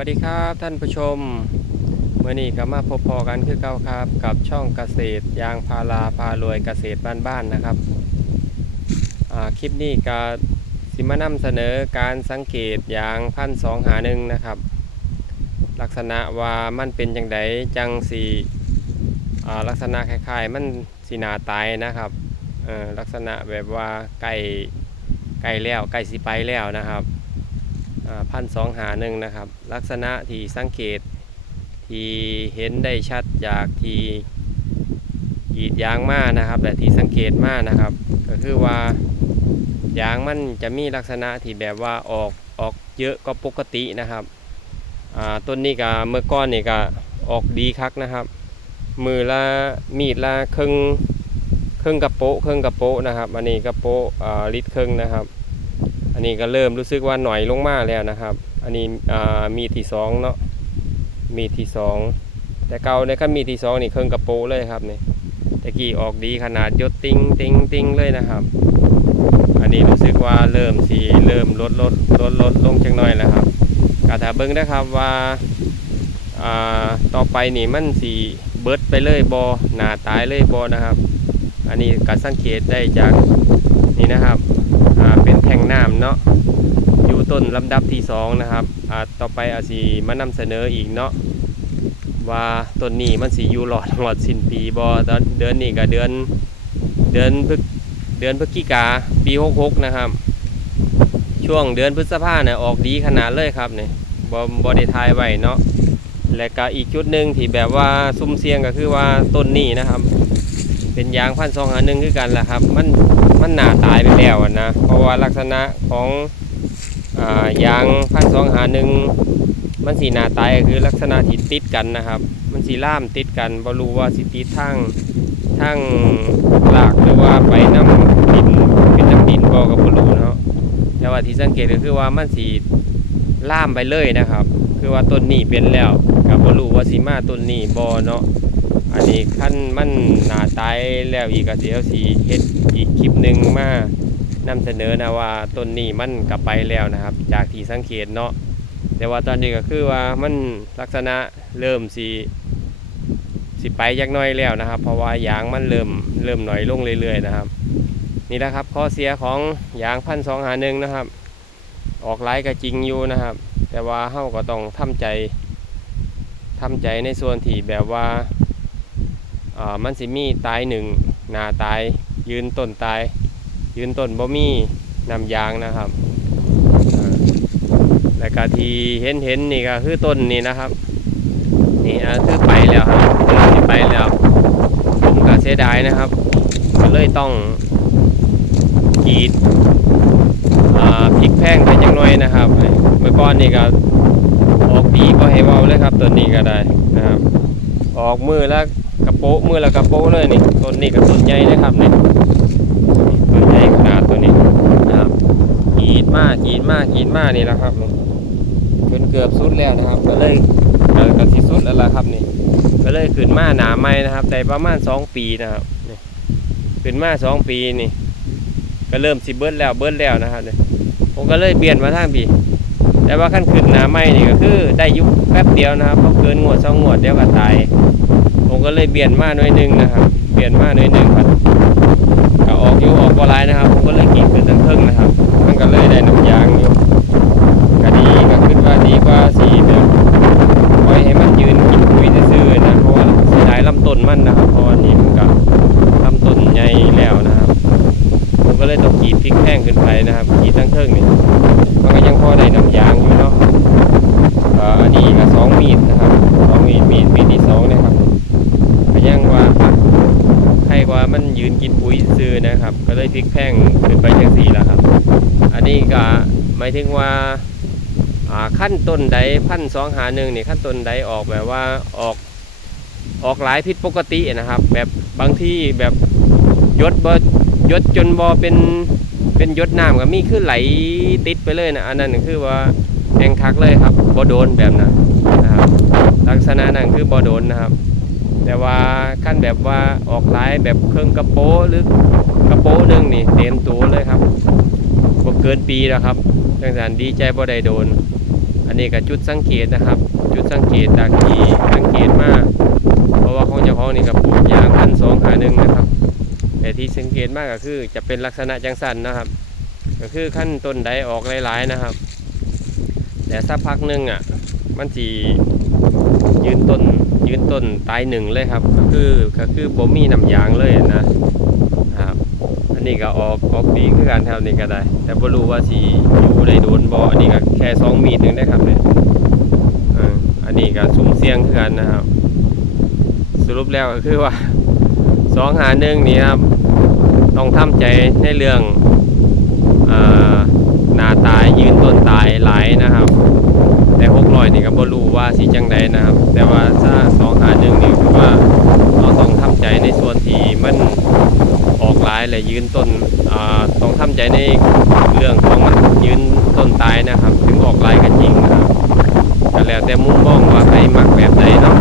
วัสดีครับท่านผู้ชมเมื่อนี้ก็มาพบพอกันคือเก่าครับ กับช่องเกษตรยางพาราพารวยเกษตรบ้านๆนะครับคลิปนี้ก็สิมานำเสนอการสังเกตยางพันสองหาหนึ่งนะครับ ลักษณะว่ามันเป็นจังไดจังสีลักษณะคล้ายๆ มันสีหนาตายนะครับลักษณะแบบว่าใกล้ใกล้แล้วใกล้สิไปแล้วนะครับ พันสองหาหนึ่งนะครับ ลักษณะที่สังเกตที่เห็นได้ชัดจากที่กีดยางมานะครับและที่สังเกตมานะครับ ก็คือว่ายางมันจะมีลักษณะที่แบบว่าออกออกเยอะก็ปกตินะครับต้นนี้ก็เมื่อก้อนนี่ก็ออกดีคักนะครับ มือละมีดละครึ่งครึ่งกระโปะครึ่งกระโปะนะครับ อันนี้กระโปะอ่าลิตรครึ่งนะครับ อันนี้ก็เริ่มรู้สึกว่าหน่อยลงมาแล้วนะครับ อันนี้มีที่สองเนาะ มีที่สอง แต่เก่าในขั้นมีที่สองนี่เครื่องกระโปรงเลยครับนี่ตะกี้ออกดีขนาดยศติงติงติงเลยนะครับ อันนี้รู้สึกว่าเริ่มสีเริ่มลดลดลดลดลงจังหน่อยแล้วครับกาถาเบิ้งนะครับว่าต่อไปนี่มันสีเบิดไปเลยบอหนาตายเลยบอนะครับ อันนี้การสังเกตได้จากนี่นะครับ แท่งน้ำเนาะอยู่ต้นลำดับที่สองนะครับอ่าต่อไปอาสีมานำเสนออีกเนาะว่าต้นนี้มันสีอยู่หลอดหลอดสิ้นปีบอตอนเดือนนี้ก็เดือนเดือนพฤเดือนพฤศจิกาปีหกหกนะครับ ช่วงเดือนพฤษภาเนี่ยออกดีขนาดเลยครับเนี่ยบอบอได้ทายไว้เนาะและก็อีกจุดหนึ่งที่แบบว่าซุ่มเสียงก็คือว่าต้นนี้นะครับ เป็นยางพันสองหาหนึ่งคือกันแหละครับ มัน มันหนาตายไปแล้วนะ เพราะว่าลักษณะของอยางพันสองหาหนึ่งมันสีหนาตายคือลักษณะที่ติดกันนะครับ มันสีล่ามติดกันบรูว่าสิติดทั้งทั้งหลากหรือว่าไปน้ำดินเป็นน้ำดินก็กับบรูเนาะแต่ว่าที่สังเกตก็คือว่ามันสีล่ามไปเลยนะครับ คือว่าต้นนี้เป็นแล้วกับบรูว่าสีมาต้นนี้บอเนาะ อันนี้ขั้นมันหนาตายแล้วอีกก็สิเอาสีเฮ็ดอีกคลิปหนึ่งมานำเสนอนะว่าต้นนี้มันกลับไปแล้วนะครับ จากที่สังเกตเนาะแต่ว่าตอนนี้ก็คือว่ามันลักษณะเริ่มสีสิไปยักหน้อยแล้วนะครับ เพราะว่ายางมันเริ่มเริ่มหน่อยลงเรื่อยๆนะครับ นี่แหละครับข้อเสียของยางพันสองหาหนึ่งนะครับ ออกไลายก็จริงอยู่นะครับ แต่ว่าเฮาก็ต้องทำใจทำใจในส่วนที่แบบว่า มันสิมีตายหนึ่งนาตาย ยืนต้นตาย ยืนต้นบ่มีนำยางนะครับแล้วก็ที่เห็นเห็นนี่ก็คือต้นนี่นะครับ นี่อะคือไปแล้วครับเริ่ไปแล้ว ผมก็เสียดายนะครับ ก็เลยต้องกรีดพลิกแพงไปจังหน่อยนะครับ เมื่อก่อนนี่ก็ออกดีก็ให้เว้าเลยครับต้นนี้ก็ได้นะครับ ออกมือแล้ว กระโปะมือละกระโปะเลยนี่ต้นนี้กับต้นใหญ่นะครับนี่ต้นใหญ่ขนาดตัวนี้นะครับกรีดมากกรีดมากกรีดมากนี่แหละครับนี่จนเกือบสุดแล้วนะครับ ก็เลยก็ก็สิสุดแล้วล่ะครับนี่ก็เลยขึ้นมาหนาไม้นะครับได้ประมาณสองปีนะครับนี่ขึ้นมาสองปีนี่ ก็เริ่มสิเบิ้ลแล้วเบิ้ลแล้วนะครับนี่ผมก็เลยเปลี่ยนมาทางปีแต่ว่าขั้นขึ้นหนาไม้นี่ก็คือได้อยุบแป๊บเดียวนะครับเพราะเกินงวดสองงวดเดียวก็ตาย ผมก็เลยเปลี่ยนมาหน่อยหนึงนะครับเปลี่ยนมาหน่อยหนึงครับก็ออกอยู่ออกบอลายนะครับ ผมก็เลยกินขึ้นทั้งครึ่งนะครับ มันก็เลยได้น้ำยางอยู่ก็ดีก็ขึ้นว่าดีกว่าสีแบบปล่อยให้มันยืนกินปุ๋ยซื่อๆนะเพราะว่าเสียดายลำต้นมันนะครับเพราะว่านี่มันก็ลำต้นใหญ่แล้วนะครับ ผมก็เลยต้องกีดพริกแห้งขึ้นไปนะครับกีดทั้งครึ่งนี่มันก็ยังพอได้น้ำยางอยู่เนาะอันนี้ก็สองมีดนะครับสองมีดมีดมีดที่สองนะครับ ก็ยังว่าใครกว่ามันยืนกินปุ๋ยซื้อ นะครับก็เลยพลิกแพงขึ้นไปจังสี่แล้วครับ อันนี้ก็หมายถึงว่าขั้นต้นใดพันสองหาหนึ่งนี่ขั้นต้นใดออกแบบว่าออกออกหลายผิดปกตินะครับ แบบบางที่แบบยศบ่ยศจนบ่เป็นเป็นยศน้ำก็มีขึ้นไหลติดไปเลยนะอันนั้นคือว่าแองคักเลยครับบ่โดนแบบนั้นนะครับลักษณะนั้นคือบ่โดนนะครับ แต่ว่าขั้นแบบว่าออกลายแบบเครื่องกระโปงหรือกระโปงหนึ่งนี่เต็มตัวเลยครับบ่เกินปีแล้วครับจังสันดีใจบ่ได้โดน อันนี้ก็จุดสังเกตนะครับ จุดสังเกตจากที่สังเกตมาเพราะว่าของเจ้าของนี่ก็ปลูกยางพันสองหาหนึ่งนะครับ แต่ที่สังเกตมากก็คือจะเป็นลักษณะจังสันนะครับ ก็คือขั้นต้นใดออกหลายๆนะครับ แต่สักพักหนึ่งอะมันสี ยืนต้นยืนต้นตายหนึ่งเลยครับ ก็คือก็คือผมมีน้ำยางเลยนะครับ อันนี้ก็ออกออกดีคือกันครับนี่ก็ได้ แต่บ่รู้ว่าสีอยู่ได้โดนบ่อันนี้ก็แค่สองมีดหนึ่งได้ครับเนี่ยอันนี้ก็สุ่มเสี่ยงคือกันนะครับ สรุปแล้วก็คือว่าสองหาหนึ่งนี่ครับต้องทำใจในเรื่องอ่อหนาตายยืนต้นตายหลายนะครับ อยนี่ก็บ่รู้ว่าสิจังใดนะครับ แต่ว่าถ้าสองหาหนึ่งนี่คือว่าเราต้องทำใจในส่วนที่มันออกหลายและยืนต้นอ่าต้องทำใจในเรื่องของมันยืนต้นตายนะครับ ถึงออกหลายก็จริงนะครับก็แล้วแต่มุมมองว่าใครมักแบบใดเนาะ